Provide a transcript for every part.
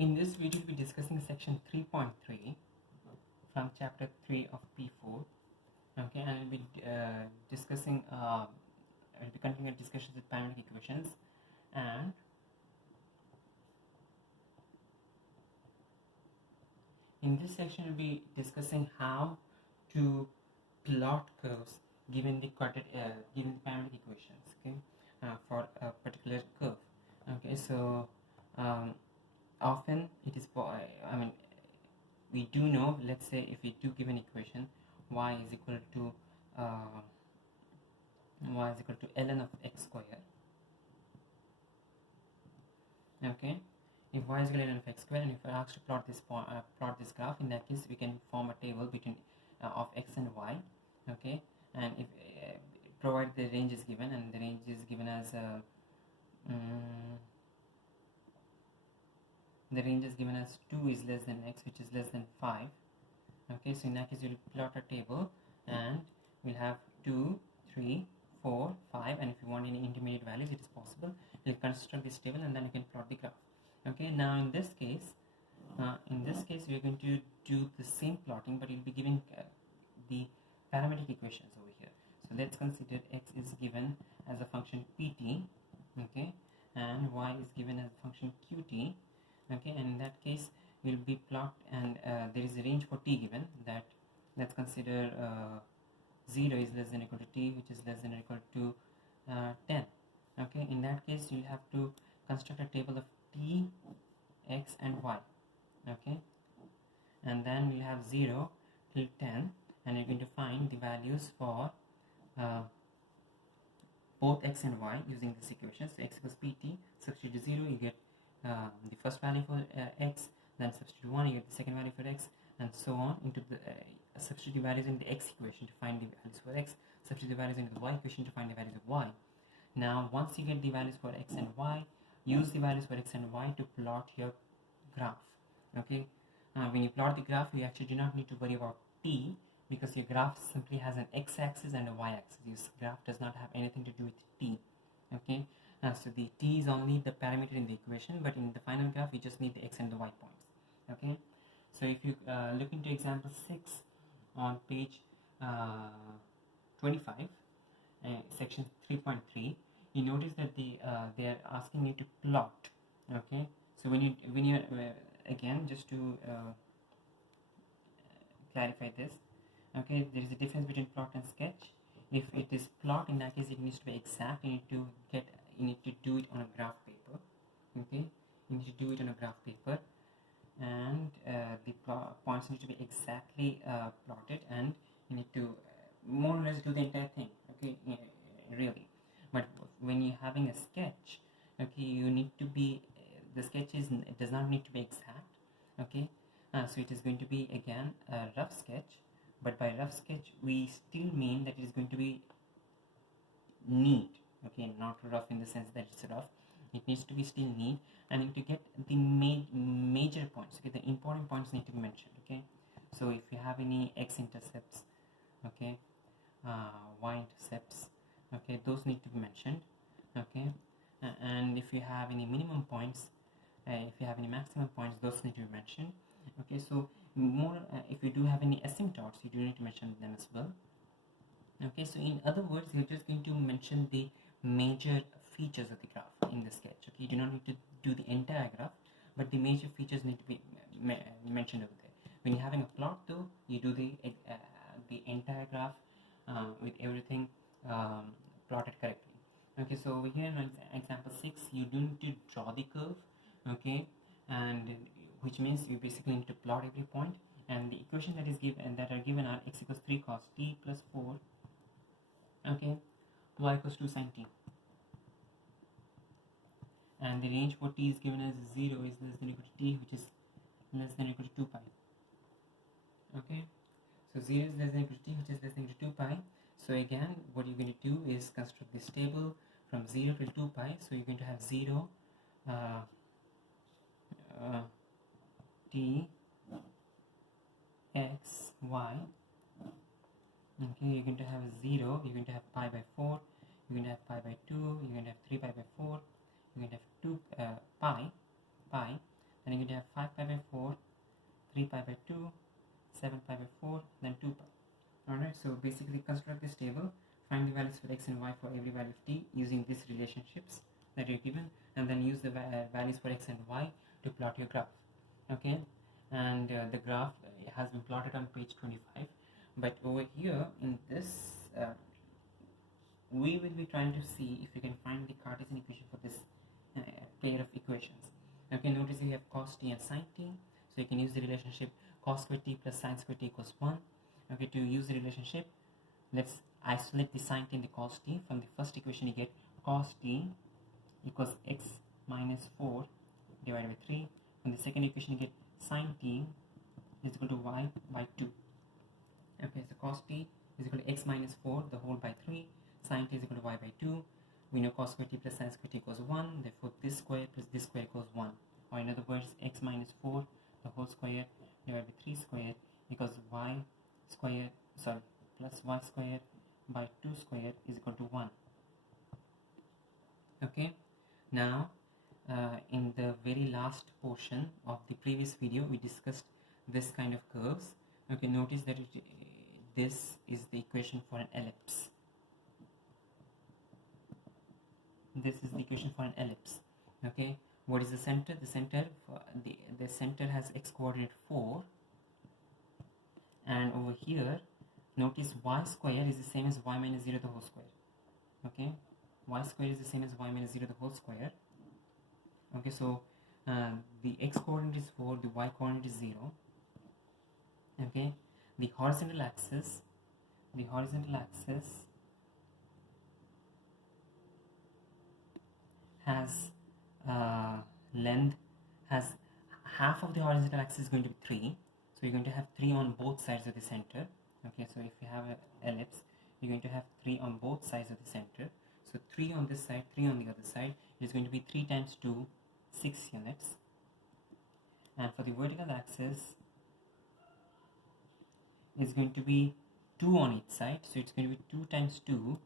In this video, we'll be discussing section 3.3 from chapter 3 of P4. Okay, and we'll be discussing, we'll be continuing discussions with parametric equations, and in this section, we'll be discussing how to plot curves given the given the parametric equations. Okay, for a particular curve. Okay, so often it is, we do know, let's say if we do give an equation y is equal to ln of x square. Okay, if y is equal to ln of x square, and if we're asked to plot this graph, in that case we can form a table between of x and y. Okay, and if provided the range is given, and the range is given as the range is given as 2 is less than x, which is less than 5. Okay, so in that case you'll plot a table, and we'll have 2, 3, 4, 5, and if you want any intermediate values, it is possible. You'll construct this table, and then you can plot the graph. Okay, now in this case we are going to do the same plotting, but you'll be giving the parametric equations over here. So let's consider x is given as a function pt, okay, and y is given as a function qt. Okay, and in that case will be plot, and there is a range for t given, that let's consider 0 is less than or equal to t, which is less than or equal to 10. Okay, in that case you'll have to construct a table of t, x and y. Okay, and then we'll have 0 till 10, and you're going to find the values for both x and y using this equation. So x equals pt, substitute 0, you get the first value for x, then substitute 1, you get the second value for x, and so on, into the substitute the values in the x equation to find the values for x, substitute the values into the y equation to find the values of y. Now once you get the values for x and y, use the values for x and y to plot your graph. Okay, when you plot the graph, you actually do not need to worry about t, because your graph simply has an x-axis and a y-axis. This graph does not have anything to do with t. Okay, so the t is only the parameter in the equation, but in the final graph we just need the x and the y points. Okay, so if you look into example 6 on page 25, section 3.3, you notice that they are asking you to plot. Okay, so when you again, just to clarify this, okay, there is a difference between plot and sketch. If it is plot, in that case it needs to be exact. You need to do it on a graph paper. Okay, you need to do it on a graph paper, and the points need to be exactly plotted, and you need to more or less do the entire thing. Okay, really. But when you're having a sketch, okay, you need to be the sketch it does not need to be exact. Okay, so it is going to be again a rough sketch, but by rough sketch we still mean that it is going to be neat. Okay, not rough in the sense that it's rough. It needs to be still neat, and you need to get the major points. Okay, the important points need to be mentioned. Okay, so if you have any x-intercepts, okay, y-intercepts, okay, those need to be mentioned. Okay, and if you have any minimum points, if you have any maximum points, those need to be mentioned. Okay, so more if you do have any asymptotes, you do need to mention them as well. Okay, so in other words, you're just going to mention the major features of the graph in the sketch. Okay, you do not need to do the entire graph, but the major features need to be mentioned over there. When you're having a plot, though, you do the entire graph with everything plotted correctly. Okay, so over here in example 6, you do need to draw the curve. Okay, and which means you basically need to plot every point, and the equation that is given are x equals 3 cos t plus 4, okay, y equals 2 sin t, and the range for t is given as 0 is less than or equal to t, which is less than or equal to 2 pi. Okay, so 0 is less than or equal to t, which is less than or equal to 2 pi. So again, what you're going to do is construct this table from 0 till 2 pi. So you're going to have 0 t x y. Okay, you're going to have 0, you're going to have pi by 4, you're going to have pi by 2, you're going to have 3 pi by 4, you're going to have 2 pi, and you're going to have basically construct this table, find the values for x and y for every value of t using these relationships that you're given, and then use the values for x and y to plot your graph. Okay, and the graph has been plotted on page 25, but over here in this we will be trying to see if we can find the Cartesian equation for this pair of equations. Okay, notice we have cos t and sin t, so you can use the relationship cos square t plus sin square t equals 1. Okay, to use the relationship, let's isolate the sin t and the cos t. From the first equation you get cos t equals x minus 4 divided by 3. From the second equation you get sin t is equal to y by 2. Okay, so cos t is equal to x minus 4 the whole by 3, sin t is equal to y by 2. We know cos square t plus sin square t equals 1, therefore this square plus this square equals 1. Or in other words, x minus 4 the whole square divided by 3 square equals y square, plus y square by 2 square is equal to 1. Okay, now in the very last portion of the previous video we discussed this kind of curves. Okay, notice that this is the equation for an ellipse. This is the equation for an ellipse. Okay, what is the center? The center the center has x coordinate 4, and over here notice y square is the same as y minus 0 the whole square. Okay, y square is the same as y minus 0 the whole square. Okay, so the x coordinate is 4, the y coordinate is 0. Okay, the horizontal axis has length, has half of the horizontal axis is going to be 3, so you're going to have 3 on both sides of the center. Okay, so if you have an ellipse, you're going to have 3 on both sides of the center. So 3 on this side, 3 on the other side. It's going to be 3 times 2, 6 units. And for the vertical axis, it's going to be 2 on each side, so it's going to be 2 times 2,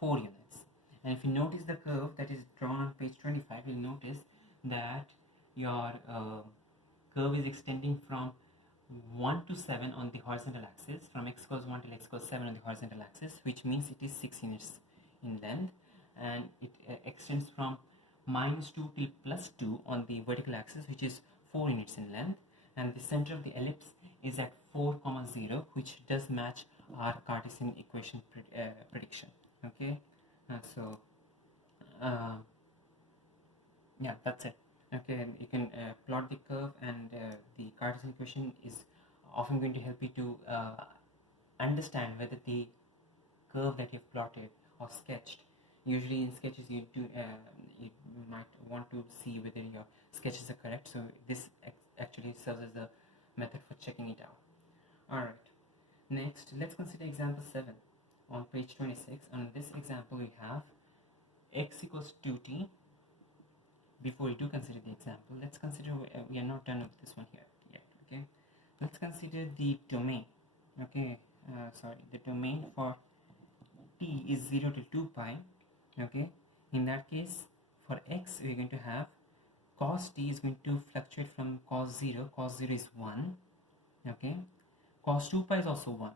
4 units. And if you notice the curve that is drawn on page 25, you'll notice that your curve is extending from 1 to 7 on the horizontal axis, from x equals 1 till x equals 7 on the horizontal axis, which means it is 6 units in length, and it extends from minus 2 till plus 2 on the vertical axis, which is 4 units in length, and the center of the ellipse is at 4, 0, which does match our Cartesian equation prediction. Okay, yeah, that's it. Okay, you can plot the curve, and the Cartesian equation is often going to help you to understand whether the curve that you've plotted or sketched, usually in sketches you might want to see whether your sketches are correct, so this actually serves as a method for checking it out. Alright, next let's consider example 7 on page 26. On this example we have x equals 2t. Before we do consider the example, let's consider, we are not done with this one here yet. Okay, let's consider the domain. Okay, the domain for t is 0 to 2 pi. Okay, in that case for x we're going to have cos t is going to fluctuate from cos 0 is 1. Okay, cos 2 pi is also 1,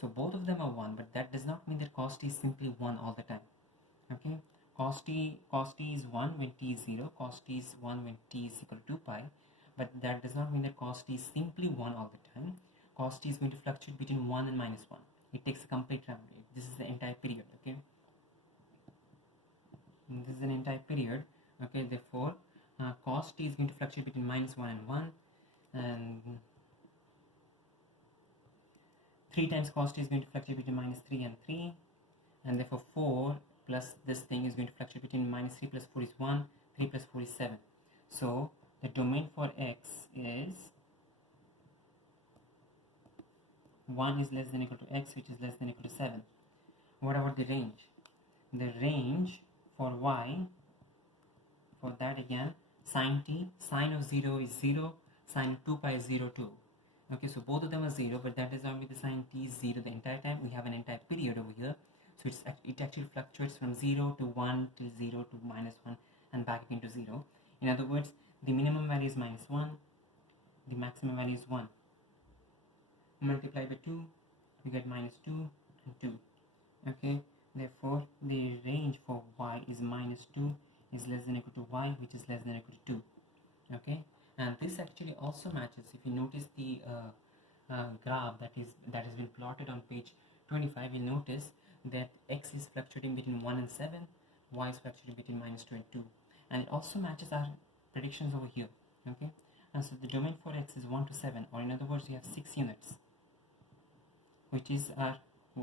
so both of them are 1, but that does not mean that cos t is simply 1 all the time. Okay, cos t is 1 when t is 0, cos t is 1 when t is equal to 2 pi, but that does not mean that cos t is simply 1 all the time. Cos t is going to fluctuate between 1 and minus 1. It takes a complete round. This is the entire period. Okay, and this is an entire period. Okay, therefore cos t is going to fluctuate between minus 1 and 1, and 3 times cos t is going to fluctuate between minus 3 and 3, and therefore 4 plus this thing is going to fluctuate between minus 3 plus 4 is 1, 3 plus 4 is 7. So the domain for x is 1 is less than or equal to x, which is less than or equal to 7. What about the range? The range for y, for that again, sin t, sine of 0 is 0, sine of 2 pi is 0 too. Okay, so both of them are 0, but that does not mean the sine t is 0 the entire time. We have an entire period over here, so it actually fluctuates from 0 to 1 to 0 to minus 1 and back again to 0. In other words, the minimum value is minus 1, the maximum value is 1. Multiply by 2, you get minus 2, and 2. Okay, therefore the range for y is minus 2 is less than or equal to y, which is less than or equal to 2. Okay, and this actually also matches, if you notice the graph that has been plotted on page 25, you'll notice that x is fluctuating between 1 and 7, y is fluctuating between minus 2 and 2, and it also matches our predictions over here. Okay, and so the domain for x is 1 to 7, or in other words, you have 6 units, which is our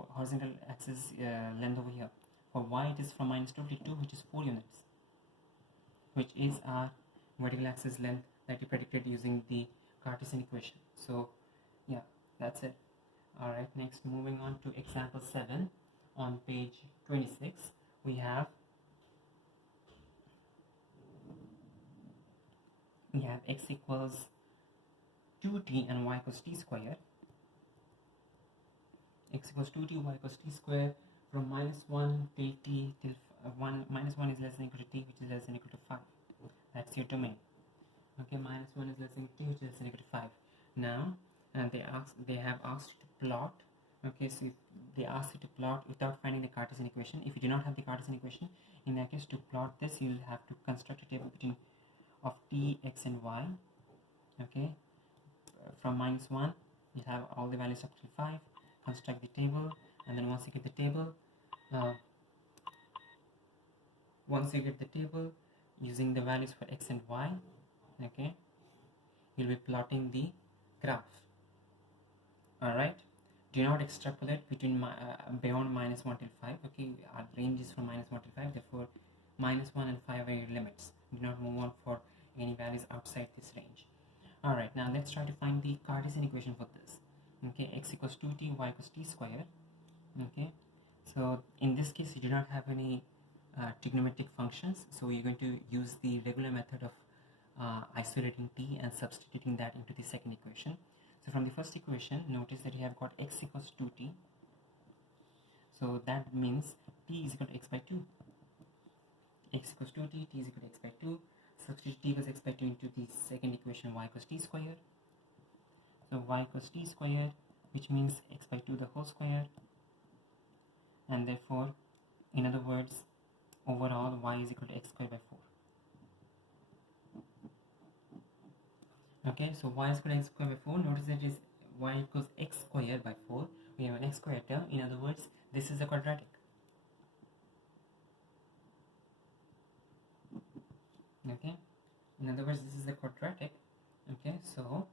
horizontal axis length over here. For y, it is from minus 2 to 2, which is 4 units, which is our vertical axis length that you predicted using the Cartesian equation. So yeah, that's it. Alright, next moving on to example 7 on page 26, we have x equals 2t and y equals t square. X equals 2t, y equals t square from minus 1 till t till 1, minus 1 is less than or equal to t, which is less than or equal to 5. That's your domain. Okay, minus 1 is less than t, which is less than or equal to 5. Now, they have asked you to plot. Okay, so if they ask you to plot without finding the Cartesian equation. If you do not have the Cartesian equation, in that case, to plot this, you'll have to construct a table between of t, x, and y. Okay, from minus 1, you have all the values up to 5. Construct the table, and then once you get the table, using the values for x and y, okay, you'll be plotting the graph. All right, do not extrapolate between beyond minus 1 till 5. Okay, our range is from minus 1 till 5, therefore minus 1 and 5 are your limits. Do not move on for any values outside this range. All right, now let's try to find the Cartesian equation for this. Okay, x equals 2t, y equals t square. Okay, so in this case you do not have any trigonometric functions, so you're going to use the regular method of isolating t and substituting that into the second equation. So from the first equation, notice that you have got x equals 2t, so that means t is equal to x by 2. X equals 2t, t is equal to x by 2. Substitute t equals x by 2 into the second equation, y equals t square. So y equals t square, which means x by 2 the whole square, and therefore, in other words, overall y is equal to x square by 4. Okay, so y is equal to x square by 4. Notice that is y equals x square by 4. We have an x square term. In other words, this is a quadratic. Okay, in other words, this is a quadratic. Okay, so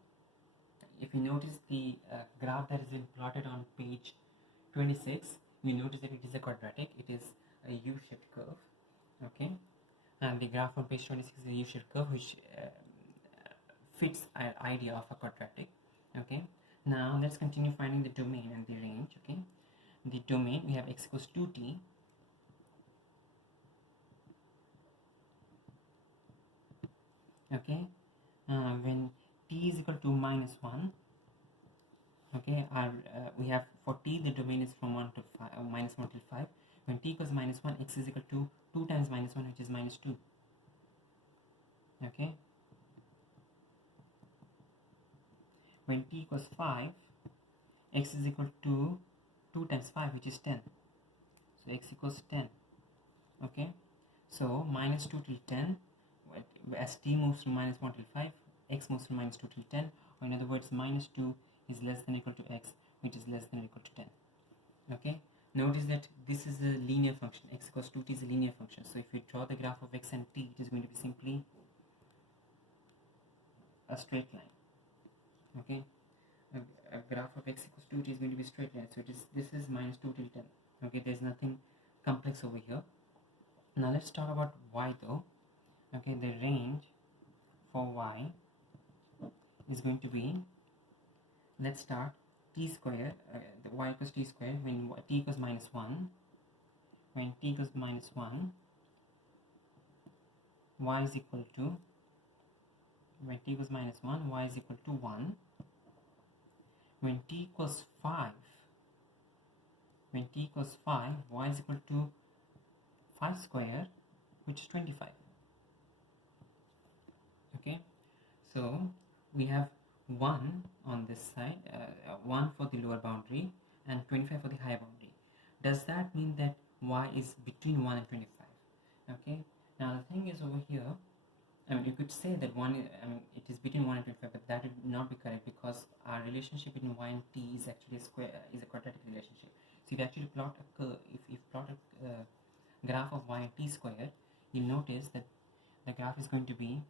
if you notice the graph that has been plotted on page 26, you notice that it is a quadratic. It is a U-shaped curve. Okay, and the graph on page 26 is a U-shaped curve, which fits our idea of a quadratic. Okay, now let's continue finding the domain and the range. Okay, the domain, we have x equals 2t. Okay, when t is equal to minus 1, okay, we have for t the domain is from 1 to 5, minus 1 till 5. When t equals minus 1, x is equal to 2 times minus 1, which is minus 2. Okay, when t equals 5, x is equal to 2 times 5, which is 10. So x equals 10. Okay, so minus 2 till 10, as t moves from minus 1 till 5, x moves from minus 2 till 10, or in other words, minus 2 is less than or equal to x, which is less than or equal to 10. Okay, notice that this is a linear function. X equals 2t is a linear function, so if you draw the graph of x and t, it is going to be simply a straight line. Okay, a graph of x equals 2t is going to be a straight line, so this is minus 2 till 10. Okay, there's nothing complex over here. Now let's talk about y though. Okay, the range for y is going to be, let's start t square, the y equals t square when t equals minus 1. When t equals minus 1, y is equal to, when t equals minus 1, y is equal to 1. When t equals 5, y is equal to 5 square, which is 25. Okay, so we have 1 on this side, 1 for the lower boundary and 25 for the higher boundary. does that mean that y is between 1 and 25? Okay, now the thing is over here, I mean, you could say that it is between 1 and 25, but that would not be correct, because our relationship between y and t is actually a quadratic relationship. So if you actually plot a curve, if you plot a graph of y and t squared, you'll notice that the graph is going to be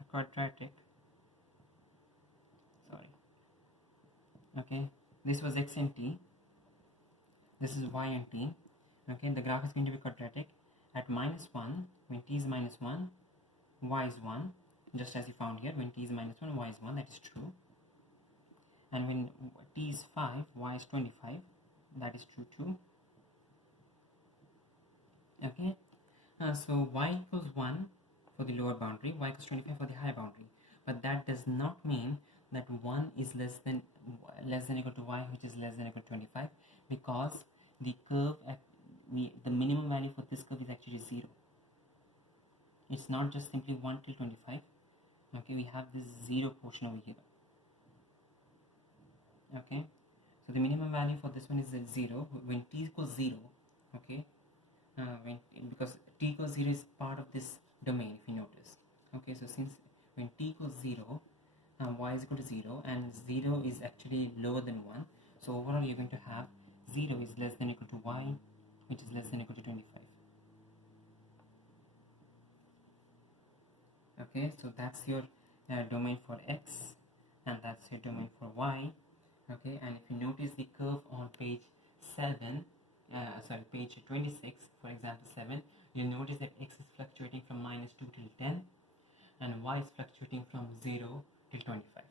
a quadratic. Sorry. Okay, this was x and t. This is y and t. Okay, the graph is going to be quadratic. At -1, when t is -1, y is 1, just as you found here. When t is -1, y is 1, that is true. And when t is 5, y is 25, that is true too. Okay, so y equals 1 for the lower boundary, y equals 25 for the higher boundary, but that does not mean that 1 is less than equal to y, which is less than equal to 25, because the curve at the minimum value for this curve is actually 0. It's not just simply 1 till 25. Okay, we have this 0 portion over here. Okay, so the minimum value for this one is 0 when t equals 0. Okay, because t equals 0 is part of this domain, if you notice. Okay, so since when t equals 0, y is equal to 0, and 0 is actually lower than 1, so overall you're going to have 0 is less than equal to y, which is less than equal to 25. Okay, so that's your domain for x, and that's your domain for y. Okay, and if you notice the curve on page 7, page 26, for example 7, you'll notice that x is fluctuating from -2 till 10, and y is fluctuating from 0 till 25.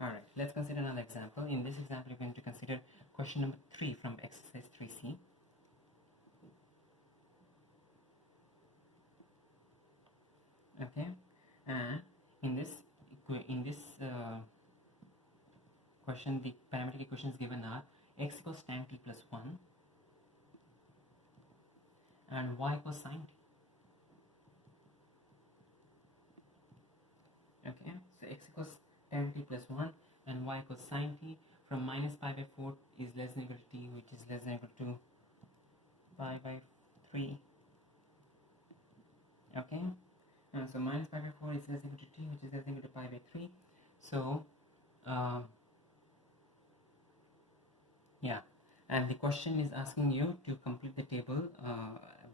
Alright, let's consider another example. In this example, we're going to consider question number 3 from exercise 3C. Okay, and in this question, the parametric equations given are x equals tan t plus 1 and y equals sin t. Okay, so x equals tan t plus 1 and y equals sin t. From -pi/4 is less than equal to t, which is less than equal to pi/3. Okay, so -pi/4 is less than equal to t, which is less than equal to pi/3. So yeah, and the question is asking you to complete the table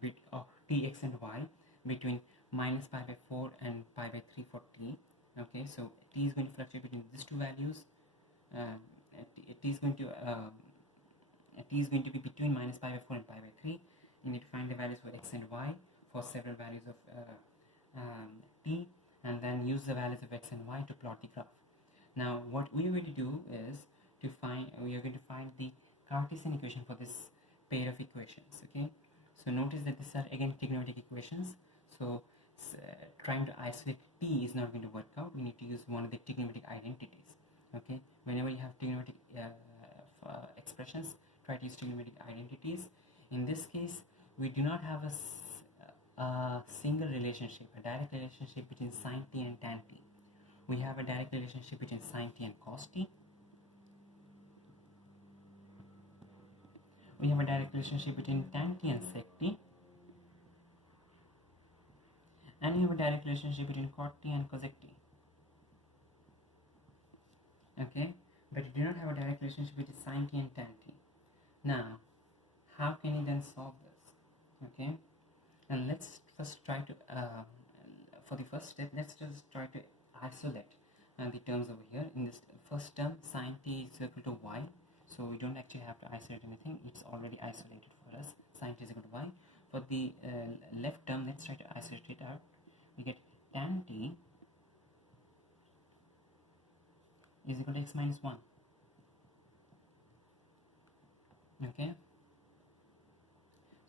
bit of t, x and y between -pi/4 and pi/3 for t. Okay, so t is going to fluctuate between these two values. T is going to be between -pi/4 and pi/3. You need to find the values for x and y for several values of t, and then use the values of x and y to plot the graph. Now what we are going to do is we are going to find the Cartesian equation for this pair of equations. Okay, so notice that these are again trigonometric equations, so trying to isolate t is not going to work out. We need to use one of the trigonometric identities. Okay, whenever you have trigonometric expressions, try to use trigonometric identities. In this case, we do not have a single relationship, a direct relationship between sin t and tan t. We have a direct relationship between sin t and cos t. We have a direct relationship between tan t and sec t. And we have a direct relationship between cot t and cosec t. Okay, but you do not have a direct relationship between sin t and tan t. Now, how can you then solve this? Okay, and let's first try to, for the first step, let's just try to isolate the terms over here. In this first term, sin t is equal to y, so we don't actually have to isolate anything, it's already isolated for us. Sin t is equal to y. For the left term, let's try to isolate it out. We get tan t is equal to x minus 1. Okay,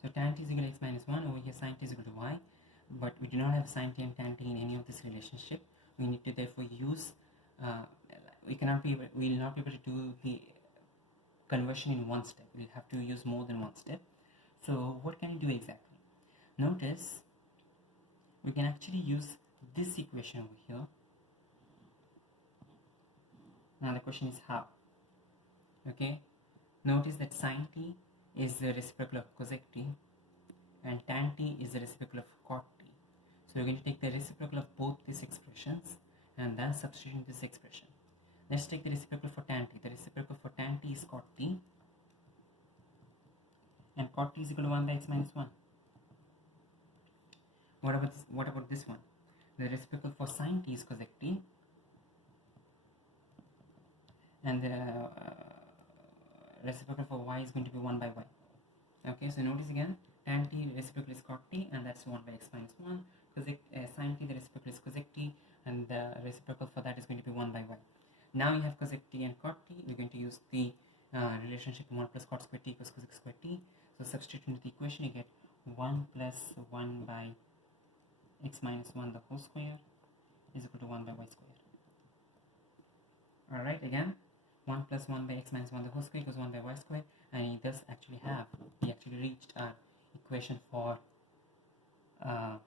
so tan t is equal to x minus 1. Over here sin t is equal to y, but we do not have sin t and tan t in any of this relationship. We need to therefore use we will not be able to do the conversion in one step. We'll have to use more than one step. So what can you do exactly? Notice we can actually use this equation over here Now the question is how. Okay, notice that sine t is the reciprocal of cosec t and tan t is the reciprocal of cot t. So we're going to take the reciprocal of both these expressions and then substitute this expression. Let's take the reciprocal for tan t. The reciprocal for tan t is cot t, and cot t is equal to 1 by x minus 1. What about this one? The reciprocal for sine t is cosec t, and the reciprocal for y is going to be 1 by y. Okay, so notice again, tan t reciprocal is cot t, and that's 1 by x minus 1. Sine t, the reciprocal is cosec t, and the reciprocal for that is going to be 1 by y. Now you have cosec t and cot t. We're going to use the relationship 1 plus cot square t equals cosec square t. So substitute into the equation, you get 1 plus 1 by x minus 1 the whole square is equal to 1 by y square. Alright, again, 1 plus 1 by x minus 1 the whole square equals 1 by y square, and we thus actually reached our equation for our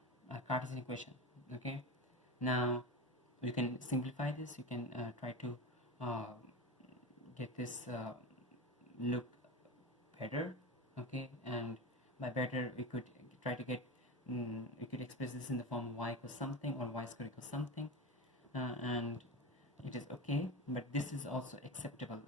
Cartesian equation. Okay, now you can simplify this. You can try to get this look better. Okay, and by better we could try to get we could express this in the form y equals something or y squared equals something, and it is okay, but this is also acceptable.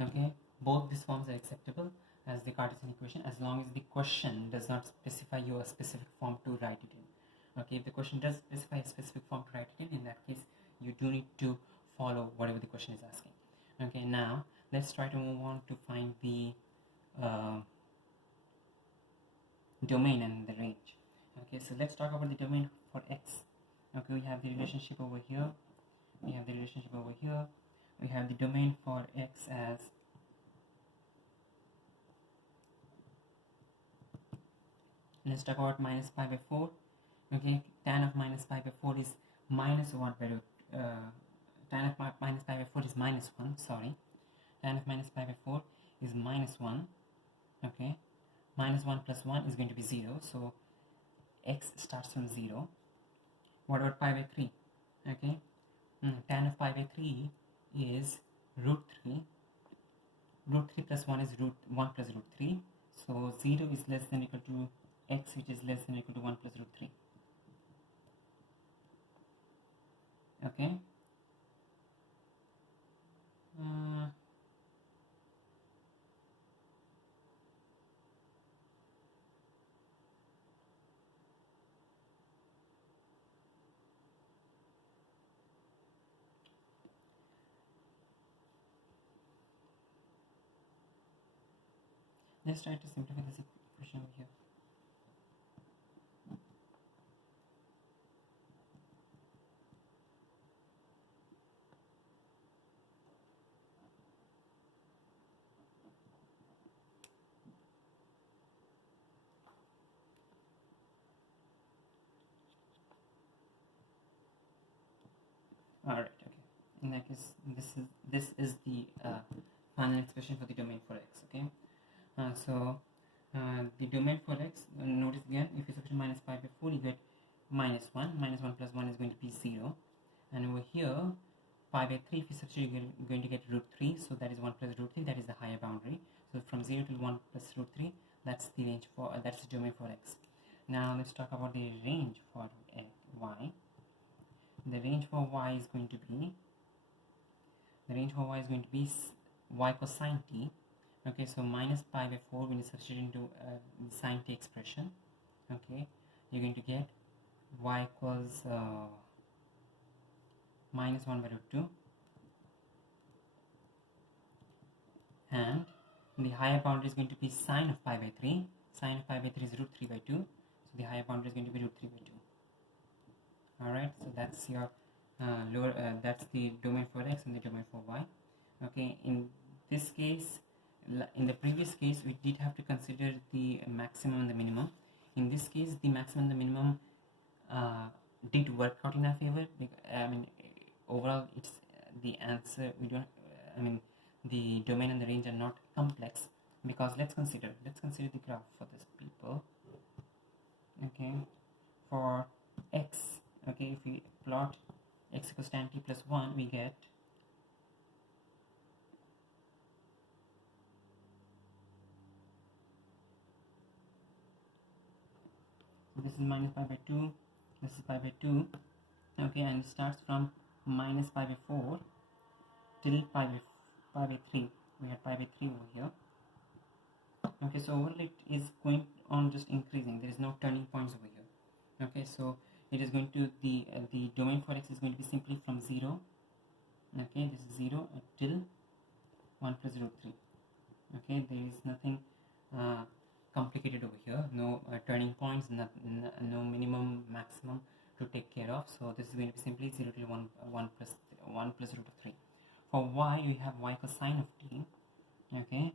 Okay, both these forms are acceptable as the Cartesian equation, as long as the question does not specify you a specific form to write it in. Okay, if the question does specify a specific form to write it in that case you do need to follow whatever the question is asking. Okay, now let's try to move on to find the domain and the range. Okay, so let's talk about the domain for x. Okay, we have the relationship over here, we have the relationship over here, we have the domain for x as let's talk about minus pi by 4. Okay, tan of minus pi by 4 is minus 1 by root tan of minus pi by 4 is minus 1, sorry, tan of minus pi by 4 is minus 1. Okay, minus 1 plus 1 is going to be 0, so x starts from 0. What about pi by 3? Okay, tan of pi by 3 is root 3. Root 3 plus 1 is root 1 plus root 3, so 0 is less than or equal to x, which is less than or equal to 1 plus root 3. Okay, let's try to simplify this equation over here. Alright, okay. In that case, this is the final expression for the domain for x. Okay, so the domain for x, notice again, if you substitute minus pi by 4, you get minus 1. Minus 1 plus 1 is going to be 0. And over here, pi by 3, if you substitute, you're going to get root 3. So that is 1 plus root 3. That is the higher boundary. So from 0 to 1 plus root 3, that's the range for that's the domain for x. Now let's talk about the range for y. The range for y is going to be y equals sine t. Okay, so minus pi by 4 when you substitute into the sine t expression, okay, you're going to get y equals minus 1 by root 2, and the higher boundary is going to be sine of pi by 3. Sine of pi by 3 is root 3 by 2, so the higher boundary is going to be root 3 by 2. Alright, so that's your that's the domain for x and the domain for y. Okay, in this case, in the previous case, we did have to consider the maximum and the minimum. In this case, the maximum and the minimum did work out in our favor. I mean, overall, it's the answer. We don't. I mean, the domain and the range are not complex, because let's consider the graph for this people. Okay, for x, okay, if we plot x equals tan t plus 1, we get this is minus pi by 2, this is pi by 2, okay, and it starts from minus pi by 4 till pi by 3. We had pi by 3 over here. Okay, so overall it is going on just increasing. There is no turning points over here. Okay, so it is going to the domain for x is going to be simply from 0. Okay, this is 0 till 1 plus root 3. Okay, there is nothing complicated over here. No turning points, no minimum, maximum to take care of. So this is going to be simply 0 till 1 plus root of 3. For y, we have y cosine of t. Okay,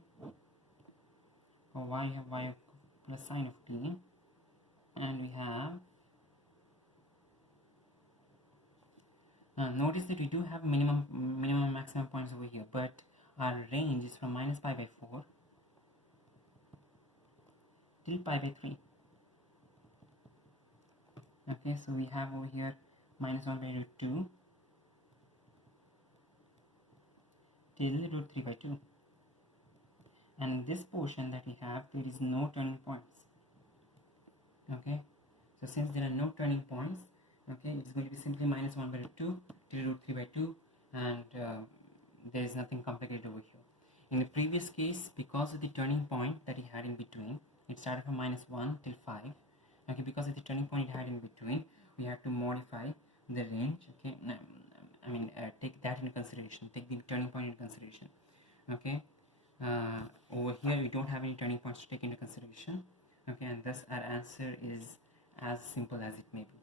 for y, you have y plus sine of t, and we have notice that we do have minimum and maximum points over here, but our range is from minus pi by 4 till pi by 3. Okay, so we have over here minus 1 by root 2 till root 3 by 2, and this portion that we have, there is no turning points. Okay, so since there are no turning points, okay, it's going to be simply minus 1 by root 2 till root 3 by 2, and there is nothing complicated over here. In the previous case, because of the turning point that it had in between, it started from minus 1 till 5. Okay, because of the turning point it had in between, we had to modify the range. Okay, take that into consideration, take the turning point into consideration. Okay, over here we don't have any turning points to take into consideration. Okay, and thus our answer is as simple as it may be.